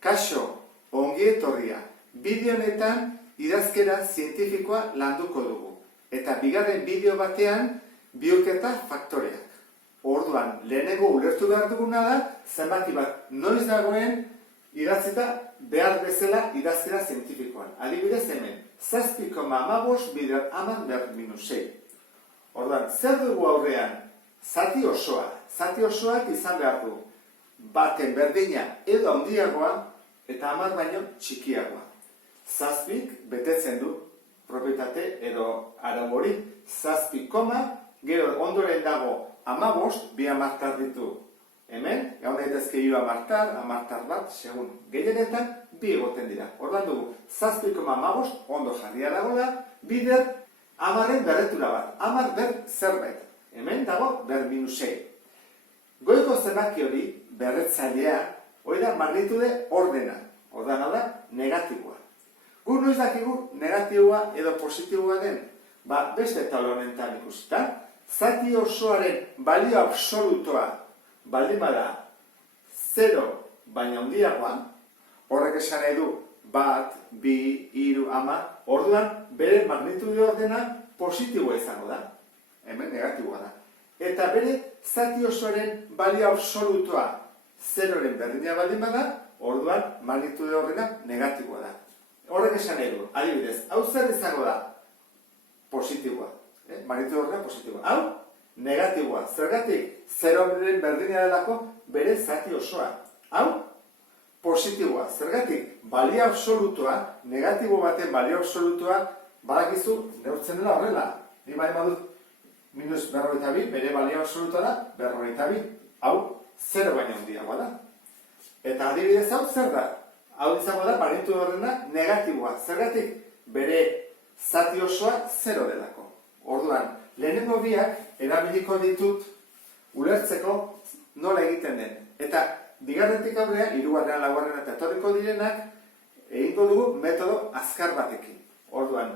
Kaixo, ongi etorria. Bideo honetan idazkera zientifikoa landuko dugu. Eta bigarren bideo batean bihurketa faktoreak. Orduan, lehenengo ulertu behar duguna da, zenbaki bat noiz dagoen idatzita behar bezala idazkera zientifikoan. Adibidez hemen, 7,15 bider 10^-6. Orduan, zer dugu aurrean? Zati osoa. Zati osoak izan behar du. Baten berdina edo handiagoa eta 10 baino txikiagoa. 7 betetzen du propietate edo arau hori. 7, gero ondoren dago 15, bi hamartar ditu. Hemen, egon daitezke 3 hamartar, hamartar bat, segun. Gehienetan, bi egoten dira. Orduan dugu, 7,15 ondo jarria dagoela, bider 10-en berretura bat. 10 ber zerbait. Hemen dago ber -6. Goiko zenbaki hori, berretzailea, hori da magnitude ordena. Orduan hau da, negatiboa. Gu noiz dakigu negatiboa edo positiboa den? Beste taula honetan ikusita, zati osoaren balio absolutoa baldin bada 0 baina handiagoa, horrek esan nahi du 1, 2, 3, 10, orduan bere magnitude ordena positiboa izango da. Hemen negatiboa da. Eta bere zati osoaren balio absolutoa 0-ren berdina baldin bada, orduan magnitude ordena negatiboa da. Horrek esan nahi du, adibidez, hau zer izango da? Positiboa. Magnitude ordena positiboa. Hau, negatiboa. Zergatik, 0-ren berdina delako bere zati osoa. Hau, positiboa. Zergatik, balio absolutoa, negatibo baten balio absolutoa, badakizu, neurtzen dela horrela. Ni bai badut, -42, bere balio absolutoa da, 42. Hau, 0 baina handiagoa da. Eta adibidez hau zer da? Hau izango da, magnitude ordena negatiboa. Zergatik, bere zati osoa 0 delako. Orduan, lehenengo biak erabiliko ditut ulertzeko nola egiten den. Eta bigarretik aurrea, 3., 4. eta etorriko direnak egingo dugu metodo azkar batekin. Orduan,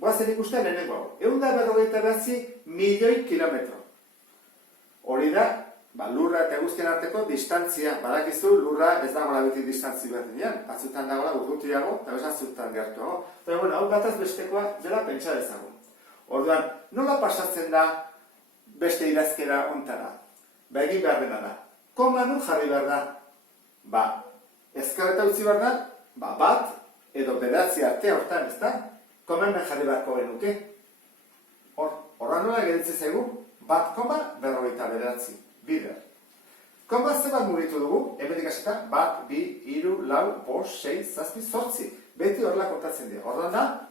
goazen ikusten lehenengo hau. 149 milioi kilometro. Hori da, lurra eta guztien arteko distantzia. Badakizu, lurra ez dagoela beti distantzi berdinean. Batzutan dagoela urrutiago, eta batzutan gertuago. Eta, hau bataz bestekoa dela pentsa dezagun. Orduan, nola pasatzen da beste idazkera ontara? Egin behar dena da. Koma nun jarri behar da? Ezkarreta utzi behar da, bat edo 9 arte hortan, ez da? Koma hemen jarri beharko genuke. Horra nola geditzen zaigu? 1,49 bider. Koma zebat mugitu dugu? Hemetik hasita, 1, 2, 3, 4, 5, 6, 7, 8. Beti horrela kontatzen dira. Orduan da,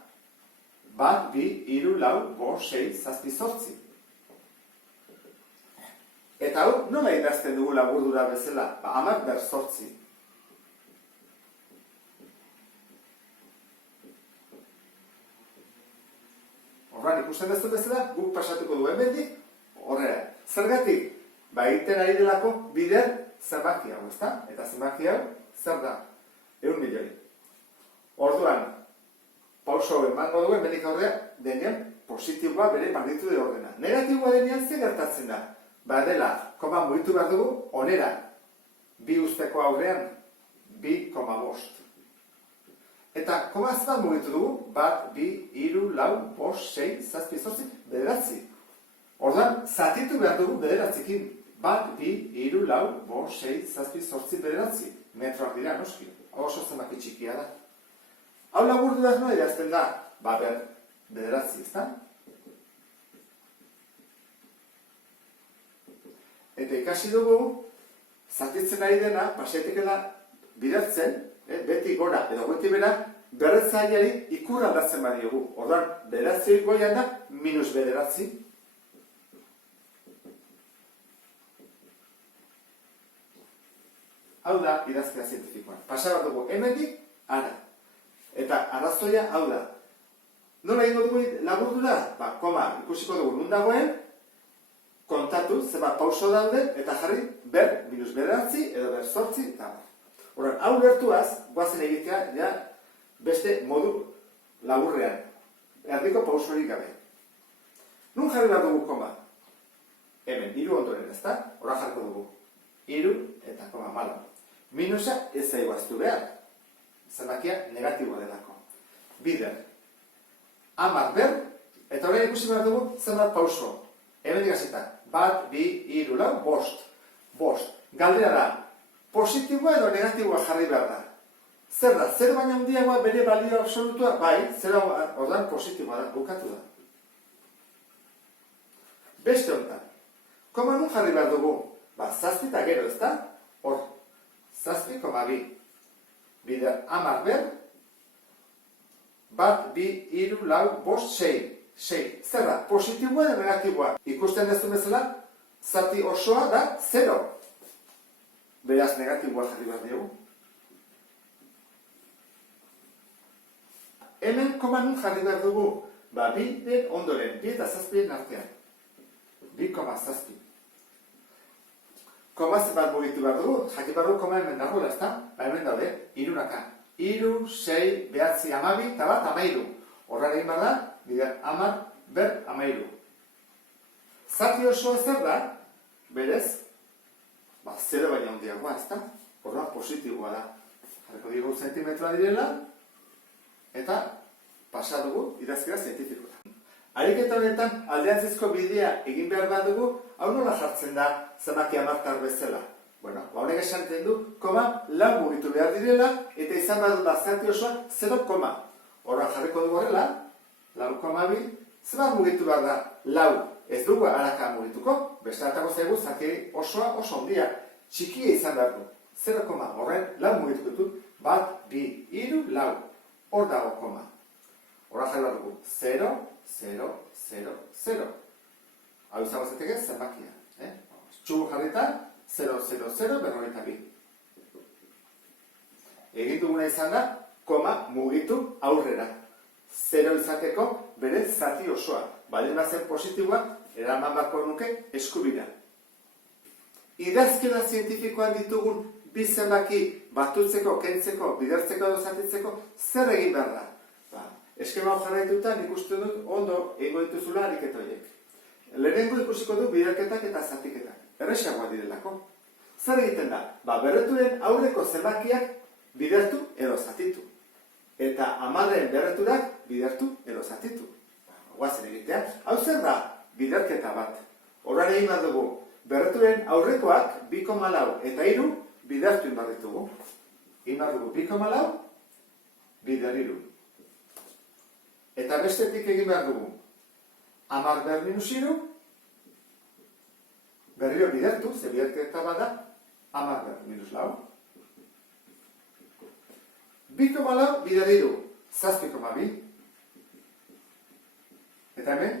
1, 2, 3, 4, 5, 6, 7, 8. Eta hau, nola idazten dugu laburdura bezala? 10 ber 8. Horran ikusten duzu bezala, guk pasatuko du hemendik, horrela. Zergatik? Egiten ari delako bider zenbaki hau, ezta? Eta zenbaki hau, zer da? 1 milioi. Orduan, pauso emango dugu, hemendik aurrea, denean positiboa bere magnitude ordena. Negatiboa denean ze gertatzen da? Dela, koma mugitu behar dugu, onera, 2 usteko aurrean, 2,5. Eta koma zebat mugitu dugu, 1, 2, 3, 4, 5, 6, 7, 8, 9. Orduan, zatitu behar dugu 9-ekin. 1, 2, 3, 4, 5, 6, 7, 8, 9. Metroak dira, noski. Hau oso zenbaki txikia da. Hau laburdu behar nola idazten da? 9, ez da? Eta ikasi dugu, zatitzen ari dena, pasaitekela bidertzen, beti gora edo goiti bera, berretzaileari ikurra aldatzen badiogu. Orduan, 9 goian da, -9. Hau da idazkera zientifikoan. Pasa bat dugu hemendik, ara. Eta arrazoia hau da. Nola egingo dugu laburdura? Koma ikusiko dugu nun dagoen, kontatu, zenbat pauso daude, eta jarri ber -9 edo ber 8 eta bar. Horren, hau lertuaz, goazen egitea, beste modu laburrean. Erdiko pausorik gabe. Nun jarri behar dugu koma? Hemen, 3 ondoren, ez da? Horra jarko dugu. 3 eta koma 4. Minusa ez zaigu aztu behar. Zenbakia negatiboa delako. Bider. 10 ber, eta horrein ikusi behar dugu zenbat pauso. Hemen digazita, 1, 2, 3, 4, 5. Bost. Galdera da, positiboa edo negatiboa jarri behar da. Zer da, 0 baina handiagoa bere balio absolutua? Bai, 0 ordan positiboa da, bukatu da. Beste honetan, koma nun jarri behar dugu? Zazpi eta gero, ez da? Hor, 7,2. Bider, 10 ber, 1, 2, 3, 4, 5, 6. Zer da, positiboa edo negatiboa? Ikusten dezu bezala, zati osoa da 0. Beraz, negatiboa jarri behar dugu. Hemen koma nun jarri behar dugu? 2 den ondoren, 2 eta 7 artean. 2,7. Koma zenbat mugitu behar dugu? Jaki behar dugu koma hemen dagoela, ez da? Hemen daude, 3 3, 6, 9, 12, eta 13. Horra egin behar da, bider 10 ber 13. Zati osoa zer da? Berez, 0 baina handiagoa, ez da? Horra positiboa da. Jarriko dugu zentimetroa direla, eta pasa dugu idazkera zientifikoa. Ariketa honetan aldeantzizko bidea egin behar badugu, hau nola jartzen da zenbaki hamartar bezala. Bueno, honek esantzen du, koma, lau mugitu behar direla, eta izan badu da zati osoa 0, horra jarriko dugu horrela, 4,2, zenbat mugitu behar da, lau, ez dugu haraka mugituko, bestaratako zaigu zati osoa oso handia, txikia izan behar du, 0, horren lau mugituko ditut, 1, 2, 3, 4, hor dago koma. Horra jarri behar dugu, 0, 0, 0, 0. Hau izango zeteke zenbakia. Txugu jarrita, 0, 0, 0, 42. Egin duguna izan da, koma mugitu aurrera. 0 izateko bere zati osoa. Baldin bazen positiboa, eraman bako nuke eskubira. Idazkera zientifikoan ditugun bi zenbaki batutzeko, kentzeko, bidertzeko edo zatitzeko, zer egin behar da? Eskema hau jarraituta nik uste dut ondo egingo dituzula ariketa horiek. Lehenengo ikusiko du biderketak eta zatiketak. Erresagoa direlako. Zer egiten da? Berreturen aurreko zenbakiak bidertu edo zatitu. Eta 10 berreturak bidertu edo zatitu. Guazen egitea. Hau zer da? Biderketa bat. Horren egin behar dugu. Berreturen aurrekoak 2,4 eta 3 bidertu egin behar ditugu. Egin behar dugu 2,4 bider 3. Eta bestetik egin behar dugu. 10 ber minus 3, berriro bidertu, ze biderketa bada, 10 ber minus 4. 2,4 bider 3, 7,2. Eta hemen,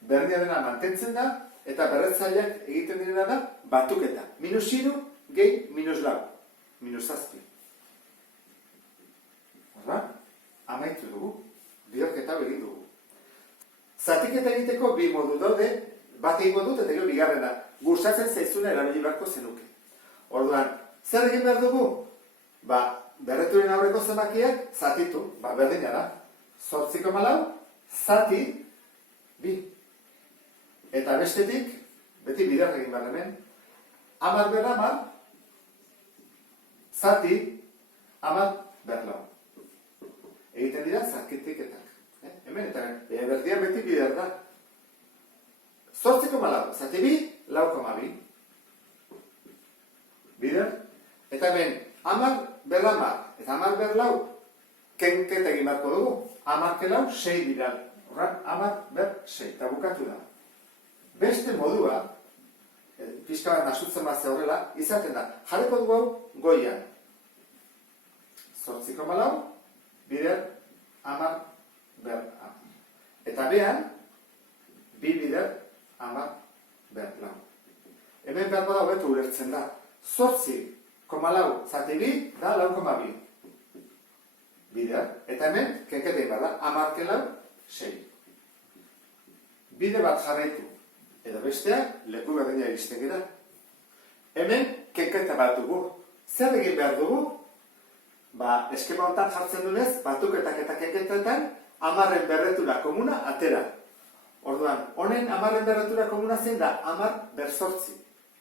berdia dena mantentzen da, eta berretzaileak egiten direna da, batuketa. Minus 3, gehi minus 4, minus 7. Horra, amaitu dugu. Biderketa egin dugu. Zatiketa egiteko bi modu daude, bat egingo dut eta gero bigarrena. Gustatzen zaizuna erabili beharko zenuke. Orduan, zer egin behar dugu? Berreturen aurreko zenbakiak zatitu, berdina da. 8,4, zati, 2. Eta bestetik, beti bider egin behar hemen, 10 ber 10, zati, 10 ber 4. Egiten dira zaketiketak. Hemen eta berdian beti bider da. 8,4, zati 2, 4,2. Bider. Eta hemen 10 ber 10, eta 10 ber 4, kenketa egin beharko dugu. 10 ke 4, 6 dira. Horran, 10 ber 6, eta bukatu da. Beste modua, pixka bat nasutzen bat horrela, izaten da. Jarriko dugu hau goian. 8,4, bider 10 ber 10. Eta behan, 2 bider 10 ber 4. Hemen behar bada hobeto ulertzen da. 8,4 zati 2 da 4,2. Bider. Eta hemen, kenketein behar da, 10 ke 4, 6. Bide bat jarraitu. Edo besteak, leku berdina iristen gira. Hemen, kenketa bat dugu. Zer egin behar dugu? Eskema honetan jartzen dunez, batuketak eta kenketetan, 10 berretura komuna atera. Orduan, honen 10 berretura komuna zen da 10 ber 8.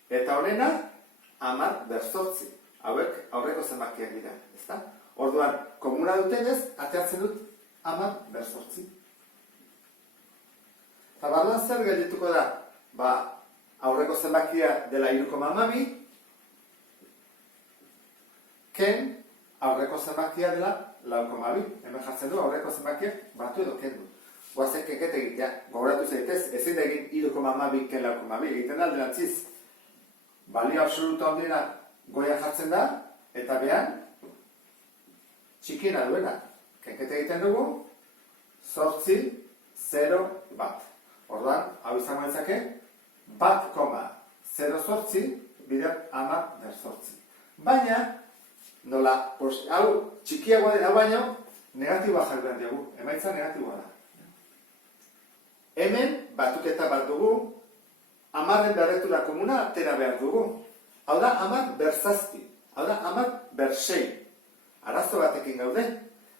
Eta honena, 10 ber 8. hauek aurreko zenbakiak dira, ezta? Orduan, komuna dutenez, ateatzen dut 10 ber 8. Eta barruan zer geldituko da? Aurreko zenbakia dela 3,12, ken aurreko zenbakia dela 4,2. Hemen jartzen du aurreko zenbakiak batu edo kendu. Goazen kenkete egitea, gogoratu zaitez, ezin da egin 3,12 ken 4,2, egiten da alderantziz. Balio absoluta ondena goia jartzen da, eta behan, txikiena duena. Kenkete egiten dugu, 8, 0, bat. Orduan, hau izango ezake, 1,08 bider 10 ber 8. Baina, nola, hau txikiagoa dira baino, negatiboa jarri behar dugu, emaitza negatiboa da. Hemen, batuketa bat dugu, 10 berretura komuna atera behar dugu. Hau da, 10 ber 7. Hau da, 10 ber 6. Arazo batekin gaude,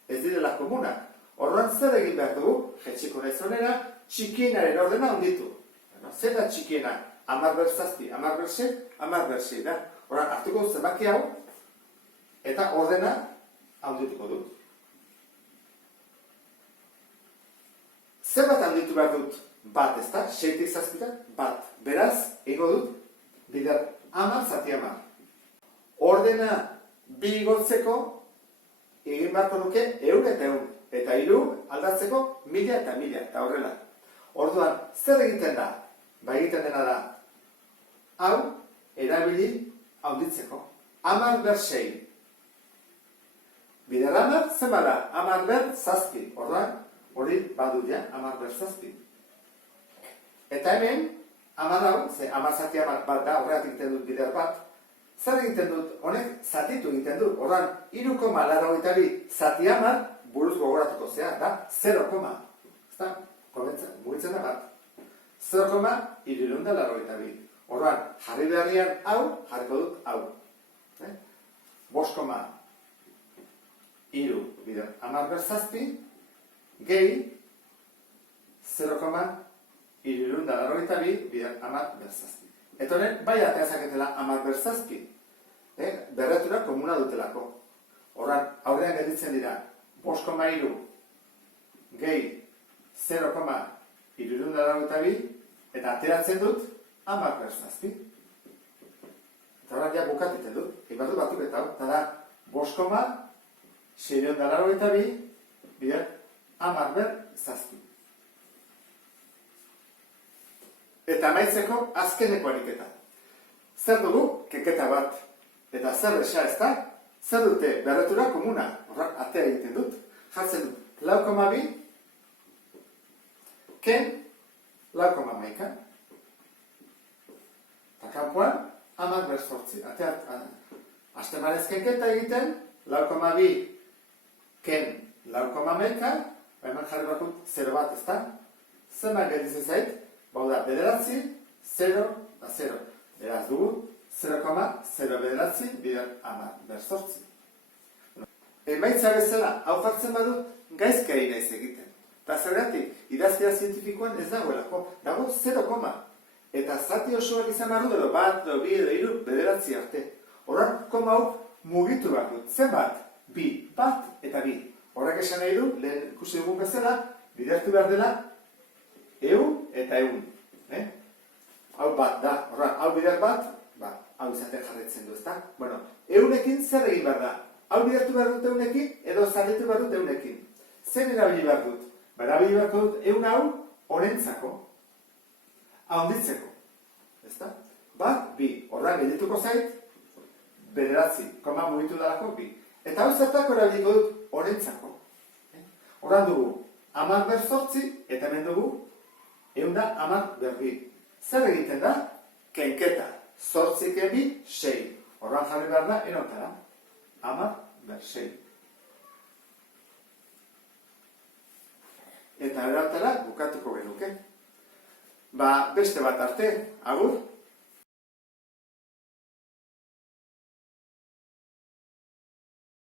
ez direla komunak. Orduan zer egin behar dugu, jetxiko nahizonera, txikienaren ordena onditu. Zer da txikiena? 10 ber 7, 10 ber 6, 10 ber 6 da. Orduan, hartuko zenbaki hau, eta ordena handituko dut. Zer bat handitu behar dut? Bat, ez da? 6tik 7, bat. Beraz, ego dut, bider 10 zati 10. Ordena bi igotzeko, egin beharko nuke 100 eta 100. Eta 3 aldatzeko 1000 eta 1000, eta horrela. Orduan, zer egiten da? Egiten dena da, hau, erabili handitzeko. 10 ber 6. Bider 10, zen bada, 10 ber 7. Orduan, hori badut ja, 10 ber 7. Eta hemen, 10 hau, 10 zati 10 bat da, horretik egiten dut bider bat, zer egiten dut, honek zatitu egiten dut. Orduan, 3,82 zati 10 buruz gogoratuko zea, da, 0, ez da, mugitzen da bat. 0,382. Orduan, jarri beharrian hau, jarriko dut hau. 5,3 bider 10 ber 7, gehi 0,382 bider 10 ber 7. Eta honen, bai ateazaketela 10 ber 7. Berretura komuna dutelako. Orduan, aurrean gelditzen dira, 5,3 gehi 0,382 eta ateratzen dut 10 ber 7. Eta horrak ja bukatiten dut, egin dut batuketa hau, eta da 5,682 bider 10 ber 7. Eta amaitzeko azkeneko ariketa. Zer dugu? Keketa bat. Eta zer esa ez da? Zer dute berretura komuna? Horrak atea egiten dut. Jartzen dut 4,2 ken 4,11. Eta kanpoan 10 ber 8. Aztemanez kenketa egiten 4,2 ken 4,11. Hemen jarri bakut 0 bat, ez da? Zenbat gelditzen zait? Bauda, bederatzi, 0 eta 0. Beraz dugu, 0,0 bederatzi, bider 10 ber 8. Emaitza bezala, hau jartzen badut, gaizka egin naiz egiten. Eta zergatik, idazkera zientifikoan ez dagoelako, dago 0, eta zati osoak izan barru edo bat, edo bi, edo hiru, bederatzi arte. Horren, koma hau mugitu behar dut, zenbat, bi, bat eta bi. Horrek esan nahi du, lehen ikusi dugun bezala, bidertu behar dela, 100 eta 100. Hau bat da, horren, hau bider bat, hau izaten jarretzen du, ezta? Bueno, 100ekin zer egin behar da? Hau bidertu behar dut 1ekin, edo zaletu behar dut 1ekin. Zer erabili behar dut? Erabili behar dut 100 hau, honentzako, handitzeko, ezta? Bat, bi, horren geldituko zait, bederatzi, koma mugitu dalako, bi. Eta hau zertako erabiliko dut, honentzako. Horren dugu, 10 ber 8, eta hemen dugu, 100 da 10 ber 2. Zer egiten da? Kenketa. 8 ken 2, 6. Horren jarri behar da, enotara. 10 ber 6. Eta erantara bukatuko genuke. Beste bat arte, agur.